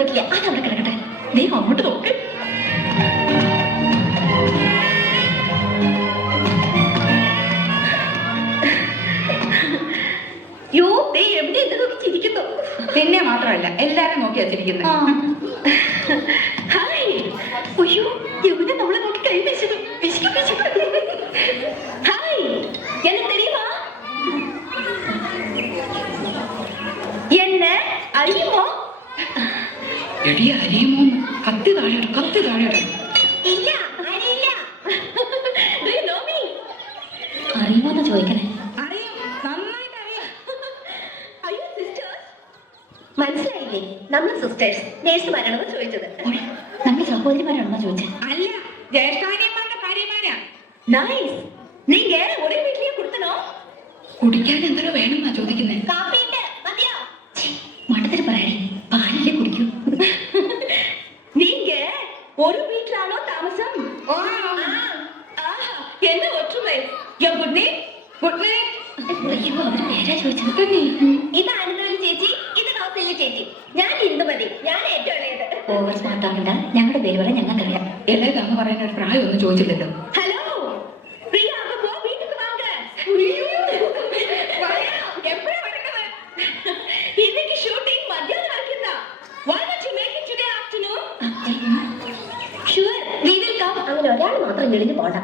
പറ്റില്ല, അതവിടെ കിടക്കട്ടെ. നീ അങ്ങോട്ട് നോക്ക്. യോ, ദേ എവിടെ എന്ത് നോക്കി ചിരിക്കുന്നു. നിന്നെ മാത്രമല്ല എല്ലാരും നോക്കി വെച്ചിരിക്കുന്നു. ഹായ്. അയ്യോ, എവിടെ നമ്മളെ നോക്കി കൈ വീശുന്നു. ഹായ്, എന്നെ തെരിയുമാ? എന്നെ അറിയുമോ? എടി അറിയുമോ? കത്തി താഴെ, കത്തി താഴെ. ഇല്ല, അറിയില്ല. അറിയുമോന്ന് ചോദിക്കണേ. അറിയും, നന്നായിട്ട് അറിയാം. അയ്യോ സിസ്റ്റേഴ്സ്, മനസ്സിലായില്ലേ? നമ്മൾ സിസ്റ്റേഴ്സ് നേഴ്സുമാരാണെന്ന് ചോദിച്ചത്. നമ്മൾ സഹോദരിമാരാണെന്ന് ചോദിച്ചത്. അല്ല, ജ്യേഷ്ഠാനിയന്മാരുടെ ഭാര്യമാരാ. നൈസ്. നീങ്ക ഒരേ വീട്ടിലേക്ക് കൊടുത്തനോ? കുടിക്കാൻ എന്തൊരു വേണമെന്നാ ചോദിക്കുന്നേ. കാപ്പിയുണ്ട്, മതിയോ? മട്ടത്തിൽ പറയാനേ, പാലല്ലേ കുടിക്കൂ. നീങ്ക ഒരു വീട്ടിലാണോ താമസം? என்ன ஒற்றுமை? യോ ഗുഡ് നൈറ്റ്. Good night. അയ്യോ, അവര് പേരാ ചോദിച്ചത്. ഇത് അനന്തവല്ലി ചേച്ചി, ഇത് കൗസല്യ ചേച്ചി. ഞാൻ ഇന്ദുമതി, ഞാൻ ഏറ്റവും ഇളയത്. ഓവർ സ്മാർട്ട് ആക്കണ്ട, ഞങ്ങളുടെ പേര് പറയാൻ ഞങ്ങൾക്കറിയാം. ഇളയതാന്ന് പറയാൻ ഒരു പ്രായം ഒന്നും ചോദിച്ചില്ലല്ലോ. ഹലോ പ്രിയ, പോ വീട്ടിൽ വാങ്ങ. இன்னைக்கு ஷூட்டிங் மத்தியானம் ஆக்கியதா. Why don't you make it today afternoon? Sure, we will come. അങ്ങനെ ഒരാൾ മാത്രം ഞെളിഞ്ഞു പോണ്ട.